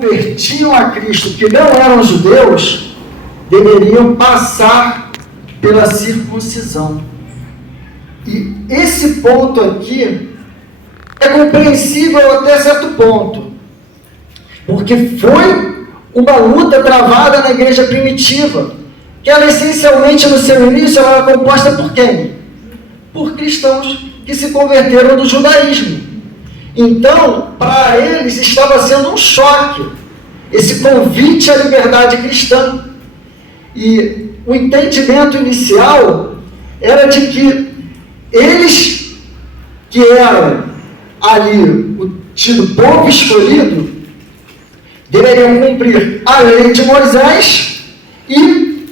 convertiam a Cristo, que não eram judeus, deveriam passar pela circuncisão. E esse ponto aqui é compreensível até certo ponto, porque foi uma luta travada na igreja primitiva, que ela essencialmente no seu início ela era composta por quem? Por cristãos que se converteram do judaísmo. Então, para eles estava sendo um choque esse convite à liberdade cristã. E o entendimento inicial era de que eles, que eram ali o tido povo escolhido, deveriam cumprir a lei de Moisés e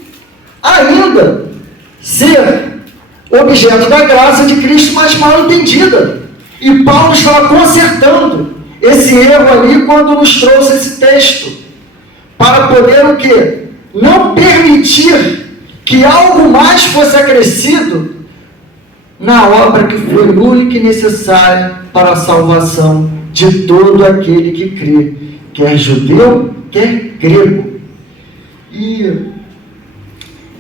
ainda ser objeto da graça de Cristo, mas mal entendida. E Paulo estava consertando esse erro ali quando nos trouxe esse texto, para poder o quê? Não permitir que algo mais fosse acrescido na obra que foi única e necessária para a salvação de todo aquele que crê, quer judeu, quer grego. E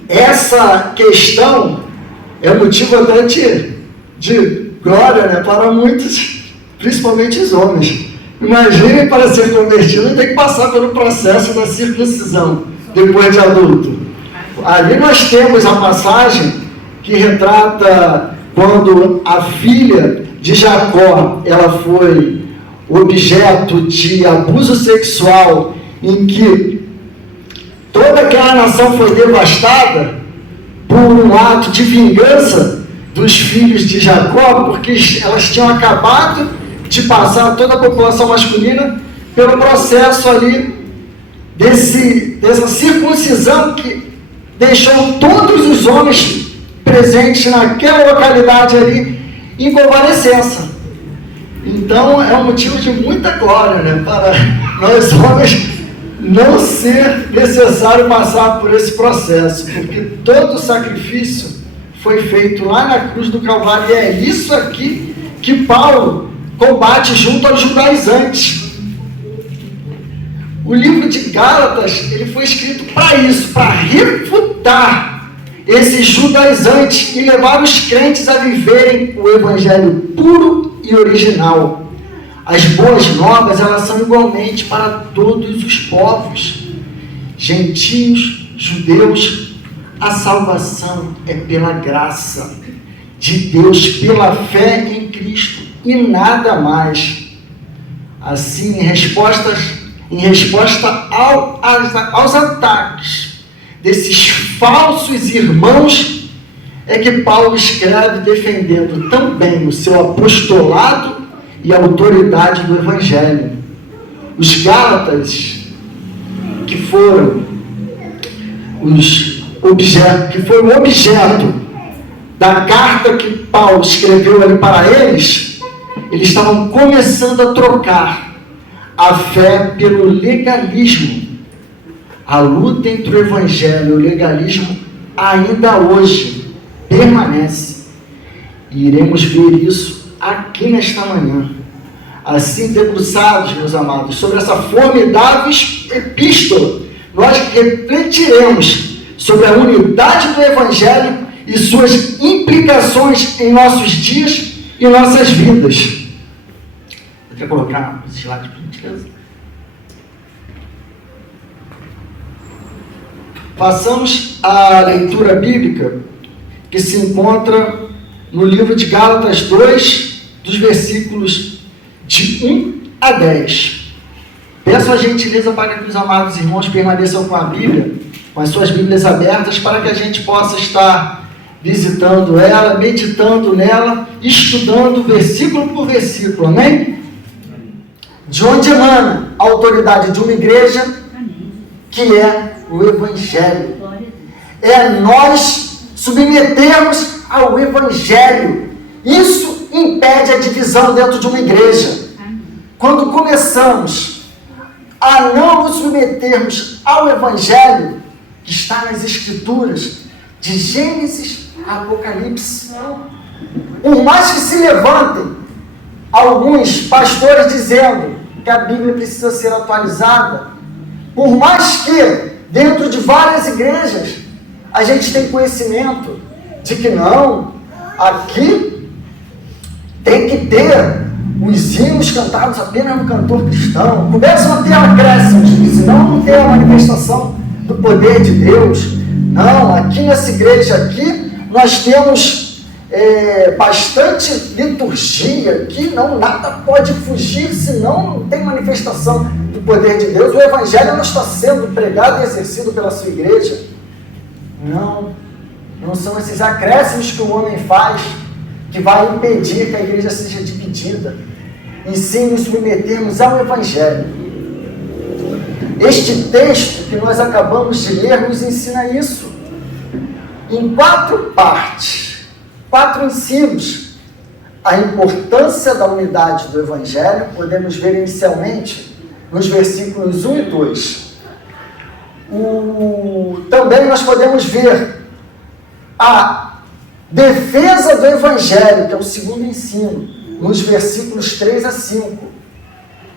essa questão é motivo até de glória, né, para muitos, principalmente os homens. Imaginem, para ser convertido, tem que passar pelo processo da circuncisão, depois de adulto. Ali nós temos a passagem que retrata quando a filha de Jacó, ela foi objeto de abuso sexual, em que toda aquela nação foi devastada por um ato de vingança dos filhos de Jacó, porque elas tinham acabado de passar, toda a população masculina, pelo processo ali dessa circuncisão que deixou todos os homens presentes naquela localidade ali em convalescença. Então é um motivo de muita glória, né, para nós homens não ser necessário passar por esse processo, porque todo o sacrifício foi feito lá na cruz do Calvário, e é isso aqui que Paulo combate junto aos judaizantes. O livro de Gálatas, ele foi escrito para isso, para refutar esses judaizantes e levar os crentes a viverem o evangelho puro e original. As boas novas, elas são igualmente para todos os povos, gentios, judeus. A salvação é pela graça de Deus, pela fé em Cristo e nada mais. Assim, em resposta aos ataques desses falsos irmãos, é que Paulo escreve defendendo também o seu apostolado e a autoridade do Evangelho. Os Gálatas, que foram o objeto da carta que Paulo escreveu ali para eles, eles estavam começando a trocar a fé pelo legalismo. A luta entre o Evangelho e o legalismo ainda hoje permanece. E iremos ver isso aqui nesta manhã. Assim, debruçados, meus amados, sobre essa formidável epístola, nós refletiremos sobre a unidade do Evangelho e suas implicações em nossos dias e nossas vidas. Eu quero colocar os slides para a gente. Façamos a leitura bíblica que se encontra no livro de Gálatas 2, dos versículos de 1 a 10. Peço a gentileza para que os amados irmãos permaneçam com a Bíblia, com as suas Bíblias abertas, para que a gente possa estar visitando ela, meditando nela, estudando versículo por versículo, amém? De onde emana a autoridade de uma igreja, que é o Evangelho. É nós submetermos ao Evangelho. Isso impede a divisão dentro de uma igreja. Quando começamos a não nos submetermos ao Evangelho, que está nas Escrituras, de Gênesis a Apocalipse, por mais que se levantem alguns pastores dizendo que a Bíblia precisa ser atualizada. Por mais que, dentro de várias igrejas, a gente tem conhecimento de que não, aqui tem que ter os hinos cantados apenas no cantor cristão. Começam a ter acréscimos, senão não tem a manifestação do poder de Deus. Não, aqui nessa igreja aqui, nós temos bastante liturgia, que não, nada pode fugir, senão não tem manifestação do poder de Deus. O Evangelho não está sendo pregado e exercido pela sua igreja. Não são esses acréscimos que o homem faz que vai impedir que a igreja seja dividida, e sim nos submetermos ao Evangelho. Este texto que nós acabamos de ler nos ensina isso, em 4 partes, 4 ensinos. A importância da unidade do Evangelho podemos ver inicialmente nos versículos 1 e 2. Também nós podemos ver a defesa do Evangelho, que é o segundo ensino, nos versículos 3 a 5.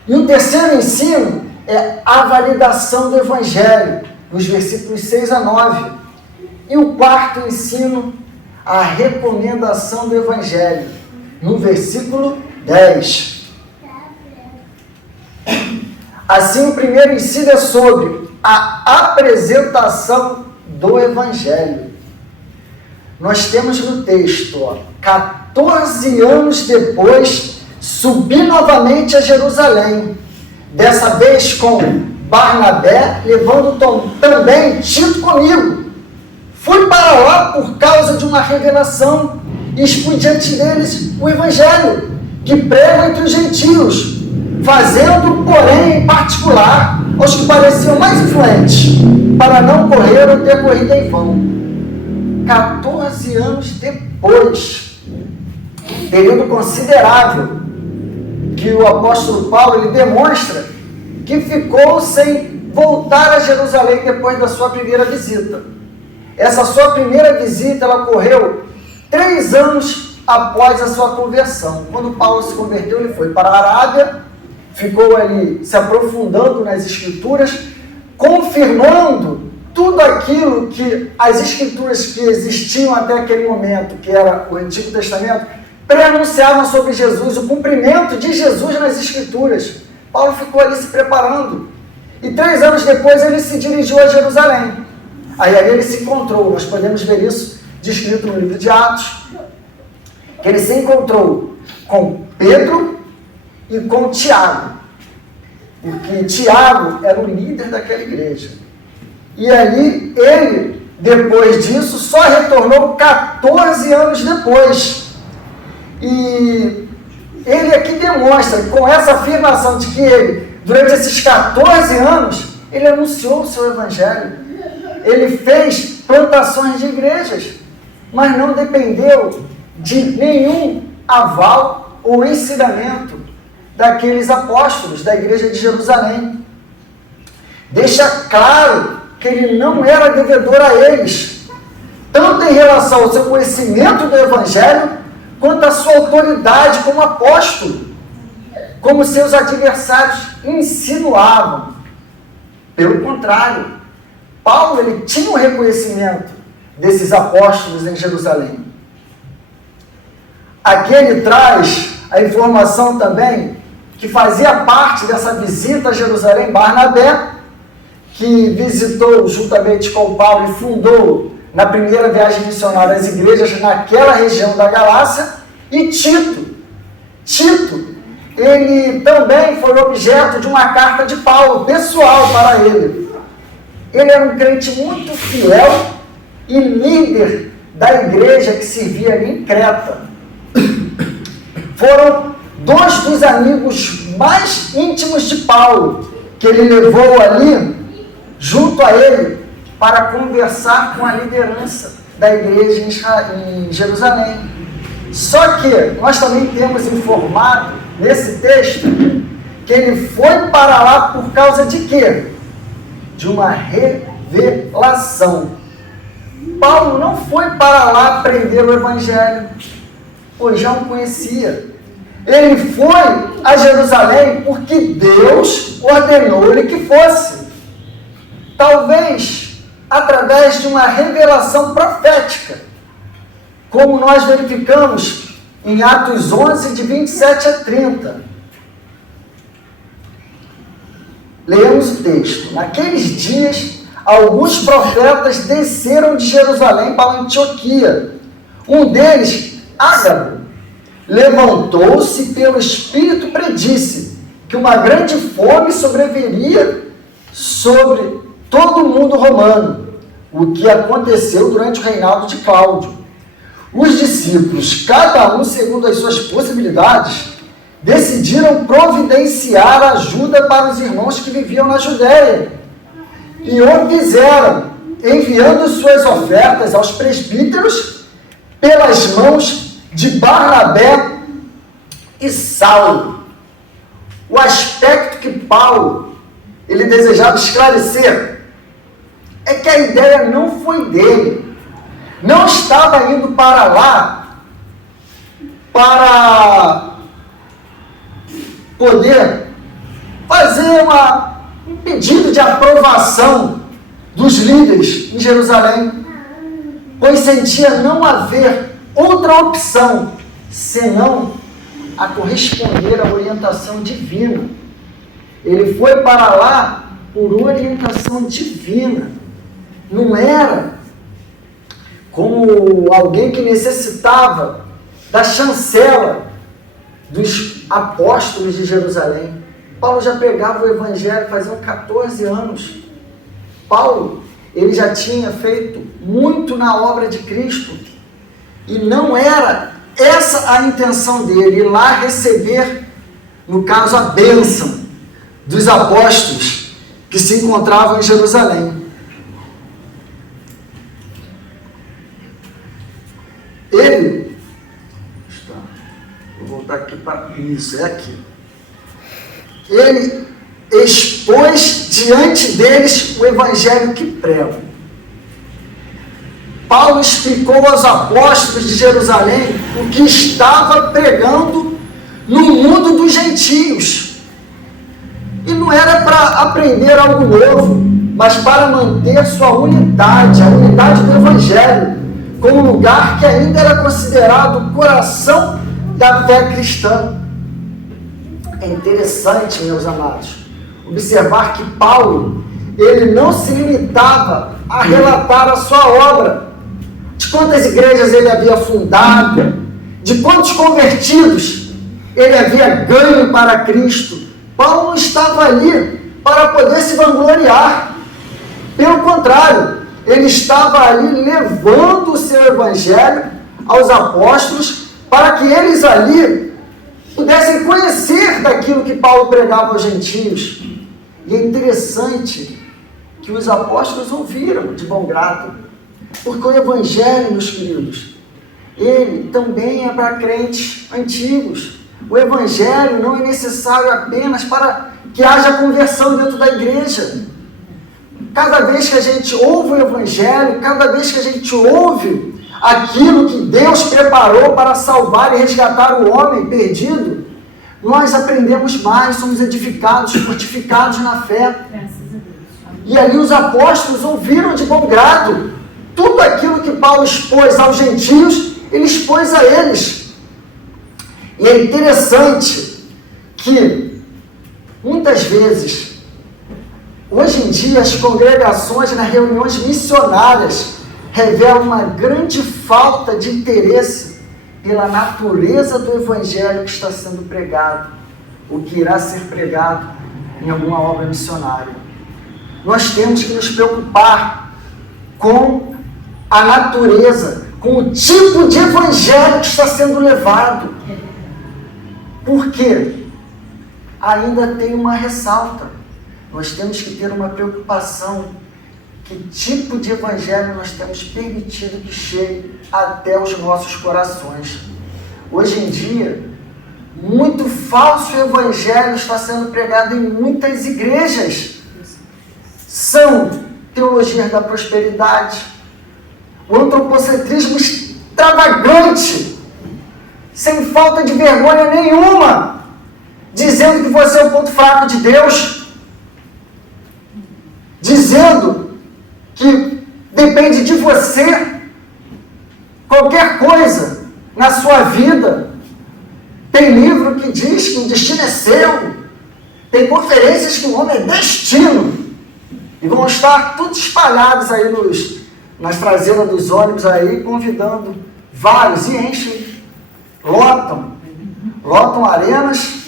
E o terceiro ensino é a validação do Evangelho, nos versículos 6 a 9. E o quarto ensino, a recomendação do Evangelho, no versículo 10. Assim, o primeiro ensino é sobre a apresentação do Evangelho. Nós temos no texto, 14 anos depois, subi novamente a Jerusalém, dessa vez com Barnabé, levando também Tito comigo. Fui para lá por causa de uma revelação e expus diante deles o Evangelho, que prego entre os gentios, fazendo, porém, em particular, aos que pareciam mais influentes, para não correr ou ter corrida em vão. 14 anos depois, período considerável, que o apóstolo Paulo ele demonstra que ficou sem voltar a Jerusalém depois da sua primeira visita. Essa sua primeira visita ela ocorreu 3 anos após a sua conversão. Quando Paulo se converteu, ele foi para a Arábia, ficou ali se aprofundando nas Escrituras, confirmando tudo aquilo que as Escrituras que existiam até aquele momento, que era o Antigo Testamento, preanunciavam sobre Jesus, o cumprimento de Jesus nas Escrituras. Paulo ficou ali se preparando. E 3 anos depois ele se dirigiu a Jerusalém. Aí ali ele se encontrou, nós podemos ver isso descrito no livro de Atos, que ele se encontrou com Pedro e com Tiago, porque Tiago era o líder daquela igreja. E ali ele, depois disso, só retornou 14 anos depois. E ele aqui demonstra, com essa afirmação de que ele, durante esses 14 anos, ele anunciou o seu Evangelho. Ele fez plantações de igrejas, mas não dependeu de nenhum aval ou ensinamento daqueles apóstolos da igreja de Jerusalém. Deixa claro que ele não era devedor a eles, tanto em relação ao seu conhecimento do Evangelho, quanto à sua autoridade como apóstolo, como seus adversários insinuavam. Pelo contrário, Paulo ele tinha um reconhecimento desses apóstolos em Jerusalém. Aqui ele traz a informação também que fazia parte dessa visita a Jerusalém, Barnabé, que visitou juntamente com Paulo e fundou na primeira viagem missionária as igrejas naquela região da Galácia, e Tito. Tito, ele também foi objeto de uma carta de Paulo, pessoal para ele. Ele era um crente muito fiel e líder da igreja que servia ali em Creta. Foram 2 dos amigos mais íntimos de Paulo, que ele levou ali, junto a ele, para conversar com a liderança da igreja em Jerusalém. Só que nós também temos informado, nesse texto, que ele foi para lá por causa de quê? De uma revelação. Paulo não foi para lá aprender o Evangelho, pois já o conhecia. Ele foi a Jerusalém porque Deus ordenou-lhe que fosse. Talvez através de uma revelação profética, como nós verificamos em Atos 11, de 27 a 30. Leamos o texto. Naqueles dias, alguns profetas desceram de Jerusalém para Antioquia. Um deles, Ágabo, levantou-se pelo Espírito e predisse que uma grande fome sobreviria sobre todo o mundo romano, o que aconteceu durante o reinado de Cláudio. Os discípulos, cada um segundo as suas possibilidades, decidiram providenciar ajuda para os irmãos que viviam na Judéia. E o fizeram, enviando suas ofertas aos presbíteros pelas mãos de Barnabé e Saulo. O aspecto que Paulo ele desejava esclarecer é que a ideia não foi dele. Não estava indo para lá para poder fazer um pedido de aprovação dos líderes em Jerusalém, pois sentia não haver outra opção senão a corresponder à orientação divina. Ele foi para lá por orientação divina. Não era como alguém que necessitava da chancela dos apóstolos de Jerusalém. Paulo já pregava o evangelho fazia 14 anos. Paulo, ele já tinha feito muito na obra de Cristo. E não era essa a intenção dele, ir lá receber, no caso, a bênção dos apóstolos que se encontravam em Jerusalém. Ele, vou voltar aqui para isso, é aqui. Ele expôs diante deles o evangelho que prego. Paulo explicou aos apóstolos de Jerusalém o que estava pregando no mundo dos gentios. E não era para aprender algo novo, mas para manter sua unidade, a unidade do evangelho, como lugar que ainda era considerado o coração da fé cristã. É interessante, meus amados, observar que Paulo, ele não se limitava a relatar a sua obra, de quantas igrejas ele havia fundado, de quantos convertidos ele havia ganho para Cristo. Paulo não estava ali para poder se vangloriar. Pelo contrário, ele estava ali levando o seu evangelho aos apóstolos para que eles ali pudessem conhecer daquilo que Paulo pregava aos gentios. E é interessante que os apóstolos ouviram de bom grado, porque o evangelho, meus queridos, ele também é para crentes antigos. O evangelho não é necessário apenas para que haja conversão dentro da igreja. Cada vez que a gente ouve o evangelho, cada vez que a gente ouve aquilo que Deus preparou para salvar e resgatar o homem perdido, nós aprendemos mais, somos edificados, fortificados na fé. E ali os apóstolos ouviram de bom grado tudo aquilo que Paulo expôs aos gentios, ele expôs a eles. E é interessante que, muitas vezes, hoje em dia, as congregações nas reuniões missionárias revelam uma grande falta de interesse pela natureza do evangelho que está sendo pregado, ou que irá ser pregado em alguma obra missionária. Nós temos que nos preocupar com a natureza, com o tipo de evangelho que está sendo levado. Por quê? Ainda tem uma ressalta. Nós temos que ter uma preocupação. Que tipo de evangelho nós temos permitido que chegue até os nossos corações? Hoje em dia, muito falso evangelho está sendo pregado em muitas igrejas. São teologias da prosperidade, o antropocentrismo extravagante, sem falta de vergonha nenhuma, dizendo que você é o ponto fraco de Deus, dizendo que depende de você qualquer coisa na sua vida. Tem livro que diz que o destino é seu, tem conferências que o homem é destino, e vão estar todos espalhados aí nas traseiras dos ônibus aí, convidando vários, e enchem, lotam arenas,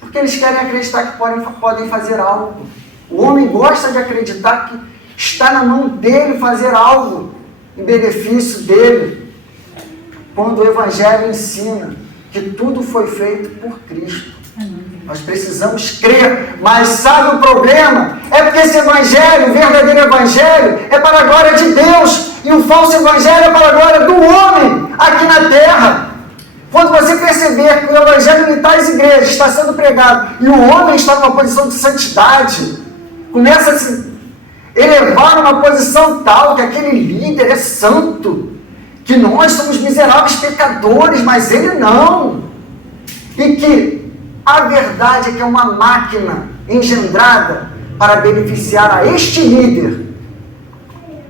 porque eles querem acreditar que podem fazer algo. O homem gosta de acreditar que está na mão dele fazer algo em benefício dele, quando o Evangelho ensina que tudo foi feito por Cristo. Nós precisamos crer, mas sabe o problema? É porque esse Evangelho, o verdadeiro Evangelho, é para a glória de Deus, e o falso Evangelho é para a glória do homem aqui na terra. Quando você perceber que o Evangelho em tais igrejas está sendo pregado e o homem está numa posição de santidade, começa a se elevar numa posição tal que aquele líder é santo, que nós somos miseráveis pecadores, mas ele não. E que a verdade é que é uma máquina engendrada para beneficiar a este líder.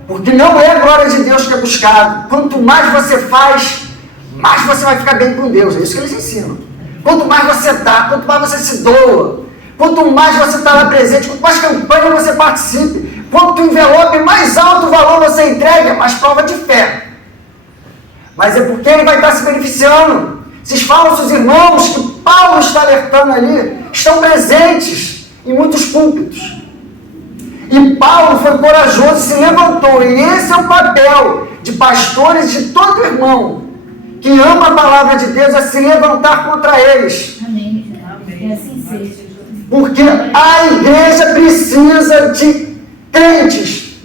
Porque não é a glória de Deus que é buscado. Quanto mais você faz, mais você vai ficar bem com Deus. É isso que eles ensinam. Quanto mais você dá, quanto mais você se doa, quanto mais você está lá presente, quanto mais campanha você participe, quanto envelope mais alto valor você entrega, mais prova de fé. Mas é porque ele vai estar se beneficiando. Esses falsos irmãos que Paulo está alertando ali, estão presentes em muitos púlpitos. E Paulo foi corajoso, se levantou, e esse é o papel de pastores, de todo irmão que ama a palavra de Deus, é se levantar contra eles. Amém. Que assim seja. Porque a igreja precisa de crentes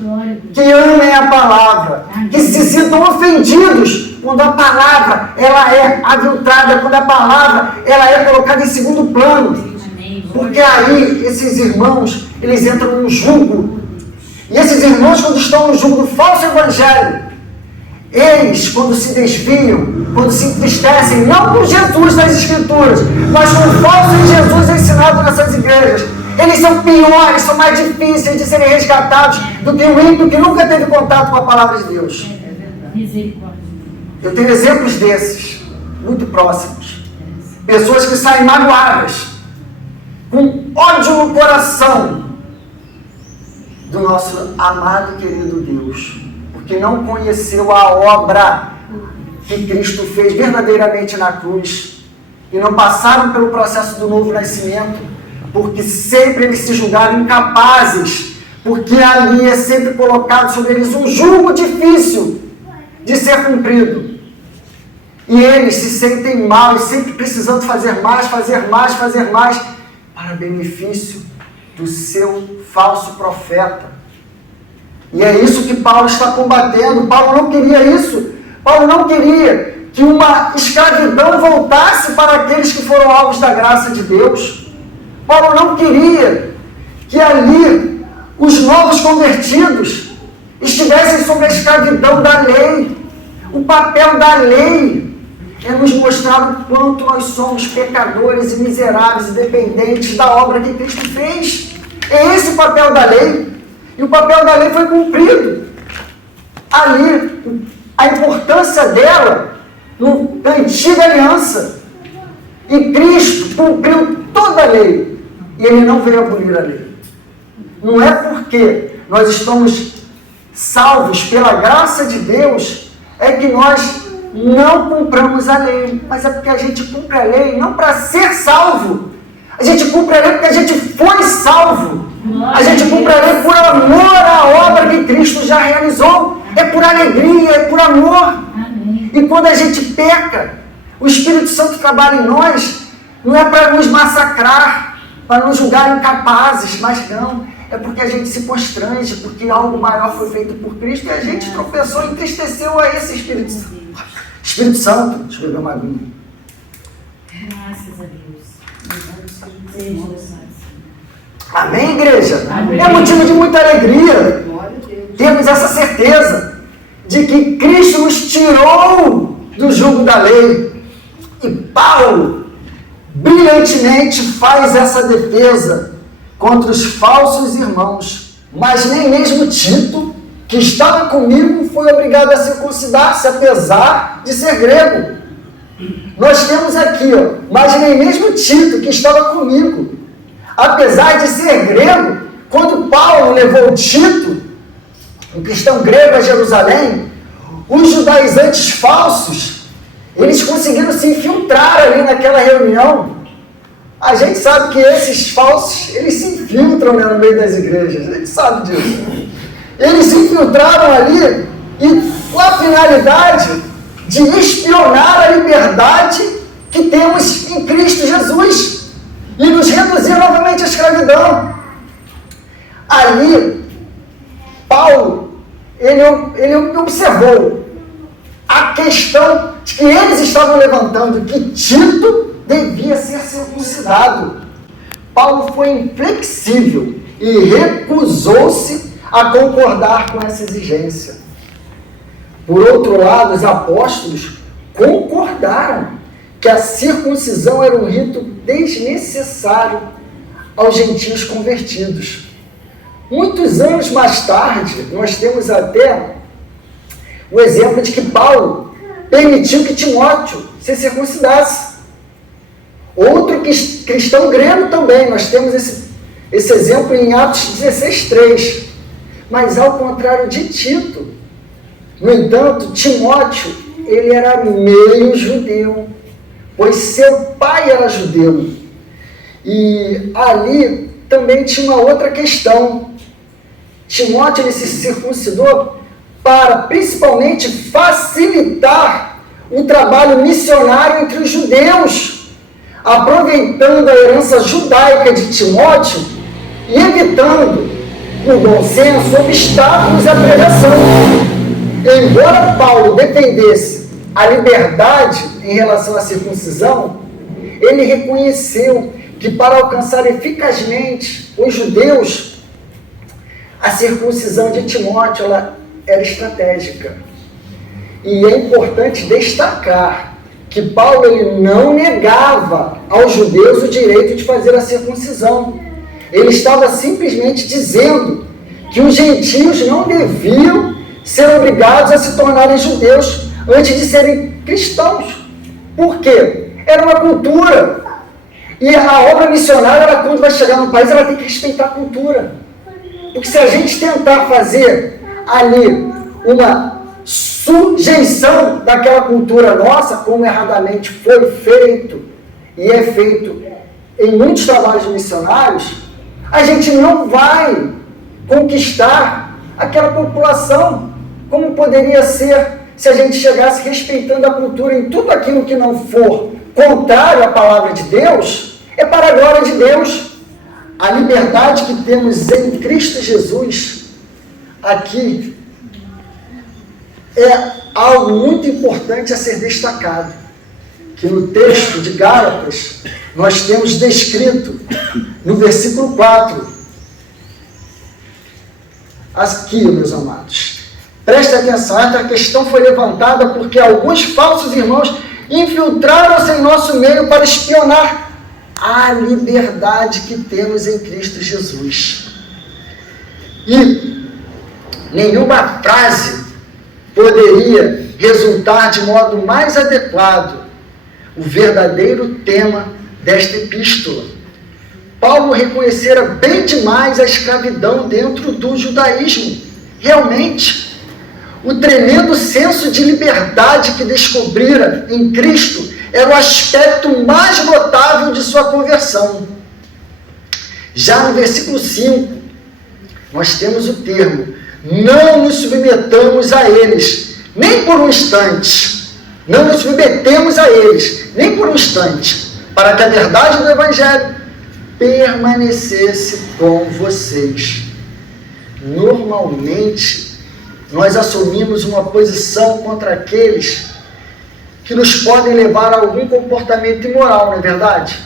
que amem a palavra, que se sintam ofendidos quando a palavra ela é aviltada, quando a palavra ela é colocada em segundo plano. Porque aí esses irmãos, eles entram no jugo. E esses irmãos, quando estão no jugo do falso evangelho, eles, quando se desviam, quando se entristecem, não com Jesus nas Escrituras, mas com o falso Jesus ensinado nessas igrejas, eles são piores, são mais difíceis de serem resgatados do que o ímpio que nunca teve contato com a palavra de Deus. Eu tenho exemplos desses, muito próximos. Pessoas que saem magoadas, com ódio no coração do nosso amado e querido Deus, porque não conheceu a obra que Cristo fez verdadeiramente na cruz, e não passaram pelo processo do novo nascimento, porque sempre eles se julgaram incapazes, porque ali é sempre colocado sobre eles um jugo difícil de ser cumprido. E eles se sentem mal e sempre precisando fazer mais, para benefício do seu falso profeta. E é isso que Paulo está combatendo. Paulo não queria isso. Paulo não queria que uma escravidão voltasse para aqueles que foram alvos da graça de Deus. Paulo não queria que ali os novos convertidos estivessem sob a escravidão da lei. O papel da lei é nos mostrar o quanto nós somos pecadores e miseráveis e dependentes da obra que Cristo fez. É esse o papel da lei. E o papel da lei foi cumprido. Ali, a importância dela na antiga aliança. E Cristo cumpriu toda a lei. E Ele não veio abolir a lei. Não é porque nós estamos salvos pela graça de Deus, é que nós não cumpramos a lei. Mas é porque a gente cumpre a lei não para ser salvo. A gente cumpre a lei porque a gente foi salvo. A gente cumpre a lei por amor à obra que Cristo já realizou. É por alegria, é por amor. E quando a gente peca, o Espírito Santo trabalha em nós, não é para nos massacrar, para nos julgar incapazes, mas não, é porque a gente se constrange, porque algo maior foi feito por Cristo e a gente tropeçou e entristeceu a esse Espírito Santo. Espírito Santo, deixa eu beber uma aguinha. Graças a Deus. Amém, igreja? Amém. É motivo de muita alegria. Temos essa certeza de que Cristo nos tirou do jugo da lei. Paulo brilhantemente faz essa defesa contra os falsos irmãos, mas nem mesmo Tito, que estava comigo, foi obrigado a circuncidar-se, apesar de ser grego. Nós temos aqui, mas nem mesmo Tito, que estava comigo, apesar de ser grego, quando Paulo levou Tito, um cristão grego, a Jerusalém, os judaizantes falsos, eles conseguiram se infiltrar ali naquela reunião. A gente sabe que esses falsos, eles se infiltram, né, no meio das igrejas, a gente sabe disso. Eles se infiltraram ali e com a finalidade de espionar a liberdade que temos em Cristo Jesus e nos reduzir novamente à escravidão. Ali, Paulo, ele observou a questão de que eles estavam levantando, que Tito devia ser circuncidado. Paulo foi inflexível e recusou-se a concordar com essa exigência. Por outro lado, os apóstolos concordaram que a circuncisão era um rito desnecessário aos gentios convertidos. Muitos anos mais tarde, nós temos até o exemplo de que Paulo permitiu que Timóteo se circuncidasse. Outro cristão grego também, nós temos esse exemplo em Atos 16:3. Mas ao contrário de Tito, no entanto, Timóteo, ele era meio judeu, pois seu pai era judeu. E ali também tinha uma outra questão. Timóteo, ele se circuncidou para principalmente facilitar o trabalho missionário entre os judeus, aproveitando a herança judaica de Timóteo e evitando, por bom senso, obstáculos à pregação. Embora Paulo defendesse a liberdade em relação à circuncisão, ele reconheceu que para alcançar eficazmente os judeus, a circuncisão de Timóteo ela era estratégica. E é importante destacar que Paulo ele não negava aos judeus o direito de fazer a circuncisão. Ele estava simplesmente dizendo que os gentios não deviam ser obrigados a se tornarem judeus antes de serem cristãos. Por quê? Era uma cultura. E a obra missionária, ela, quando vai chegar no país, ela tem que respeitar a cultura. Porque se a gente tentar fazer ali uma sujeição daquela cultura nossa, como erradamente foi feito e é feito em muitos trabalhos missionários, a gente não vai conquistar aquela população como poderia ser se a gente chegasse respeitando a cultura em tudo aquilo que não for contrário à palavra de Deus, é para a glória de Deus. A liberdade que temos em Cristo Jesus, aqui, é algo muito importante a ser destacado. Que no texto de Gálatas, nós temos descrito, no versículo 4, aqui, meus amados, preste atenção, esta questão foi levantada porque alguns falsos irmãos infiltraram-se em nosso meio para espionar a liberdade que temos em Cristo Jesus. E nenhuma frase poderia resultar de modo mais adequado o verdadeiro tema desta epístola. Paulo reconhecera bem demais a escravidão dentro do judaísmo. Realmente, o tremendo senso de liberdade que descobrira em Cristo era o aspecto mais notável de sua conversão. Já no versículo 5, nós temos o termo: não nos submetamos a eles, nem por um instante. Não nos submetemos a eles, nem por um instante, para que a verdade do Evangelho permanecesse com vocês. Normalmente, nós assumimos uma posição contra aqueles que nos podem levar a algum comportamento imoral, não é verdade?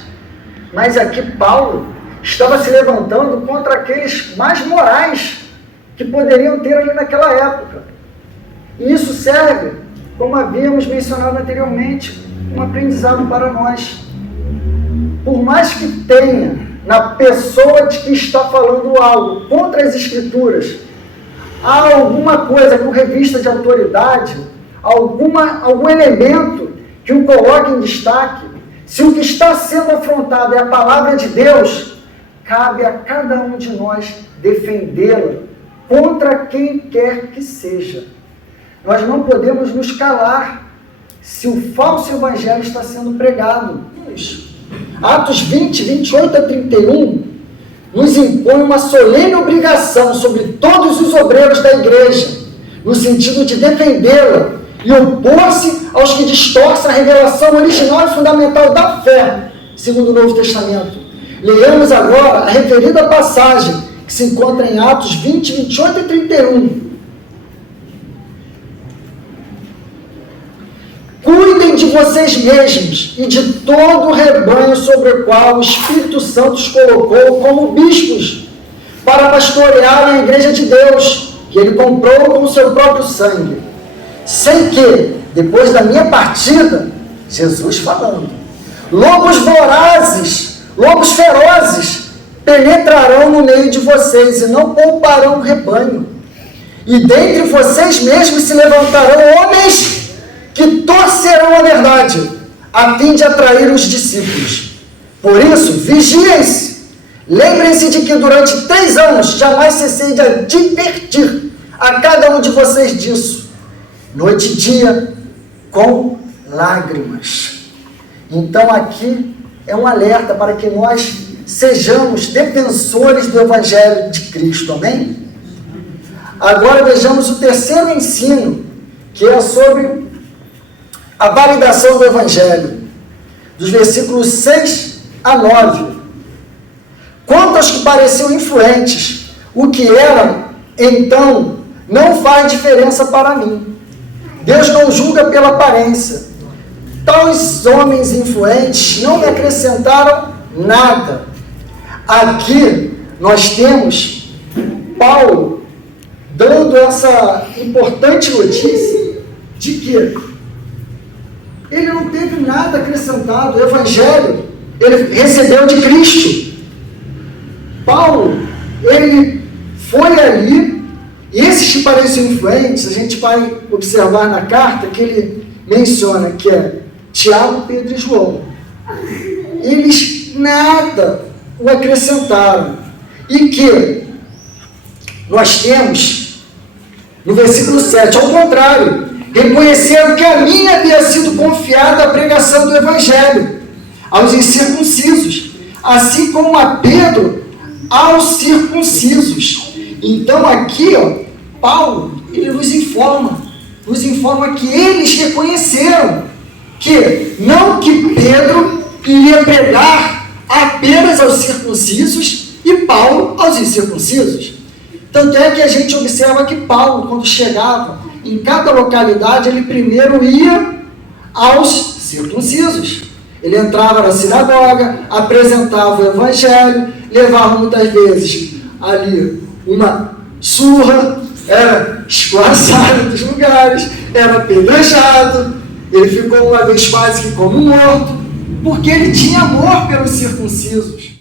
Mas aqui Paulo estava se levantando contra aqueles mais morais que poderiam ter ali naquela época. E isso serve como havíamos mencionado anteriormente, um aprendizado para nós. Por mais que tenha na pessoa de que está falando algo contra as Escrituras, há alguma coisa com revista de autoridade, algum elemento que o coloque em destaque, se o que está sendo afrontado é a palavra de Deus, cabe a cada um de nós defendê-la contra quem quer que seja. Nós não podemos nos calar se o falso evangelho está sendo pregado. Atos 20, 28 a 31 nos impõe uma solene obrigação sobre todos os obreiros da igreja, no sentido de defendê-la e opor-se aos que distorcem a revelação original e fundamental da fé, segundo o Novo Testamento. Leiamos agora a referida passagem, que se encontra em Atos 20, 28 e 31. Cuidem de vocês mesmos e de todo o rebanho sobre o qual o Espírito Santo os colocou como bispos, para pastorearem a igreja de Deus, que ele comprou com o seu próprio sangue. Sem que, depois da minha partida, Jesus falando, lobos vorazes, lobos ferozes, penetrarão no meio de vocês e não pouparão o rebanho. E dentre vocês mesmos se levantarão homens que torcerão a verdade, a fim de atrair os discípulos. Por isso, vigiem-se. Lembrem-se de que durante 3 anos jamais cessei de advertir a cada um de vocês disso, noite e dia, com lágrimas. Então aqui é um alerta para que nós sejamos defensores do Evangelho de Cristo, amém? Agora vejamos o terceiro ensino, que é sobre a validação do Evangelho, dos versículos 6 a 9. Quanto aos que pareciam influentes, o que eram, então, não faz diferença para mim. Deus não julga pela aparência. Tais homens influentes não me acrescentaram nada. Aqui nós temos Paulo dando essa importante notícia de que ele não teve nada acrescentado. O Evangelho, ele recebeu de Cristo. Paulo, ele foi ali, e esses que pareciam influentes, a gente vai observar na carta que ele menciona, que é Tiago, Pedro e João. Eles nada o acrescentaram. E que nós temos, no versículo 7, ao contrário, reconheceram que a mim havia sido confiada a pregação do Evangelho aos incircuncisos, assim como a Pedro aos circuncisos. Então aqui, Paulo, ele nos informa que eles reconheceram que não que Pedro iria pregar apenas aos circuncisos e Paulo aos incircuncisos. Tanto é que a gente observa que Paulo, quando chegava em cada localidade, ele primeiro ia aos circuncisos. Ele entrava na sinagoga, apresentava o Evangelho, levava muitas vezes ali uma surra, era escorraçado dos lugares, era apedrejado, ele ficou uma vez quase que como morto, porque ele tinha amor pelos circuncisos.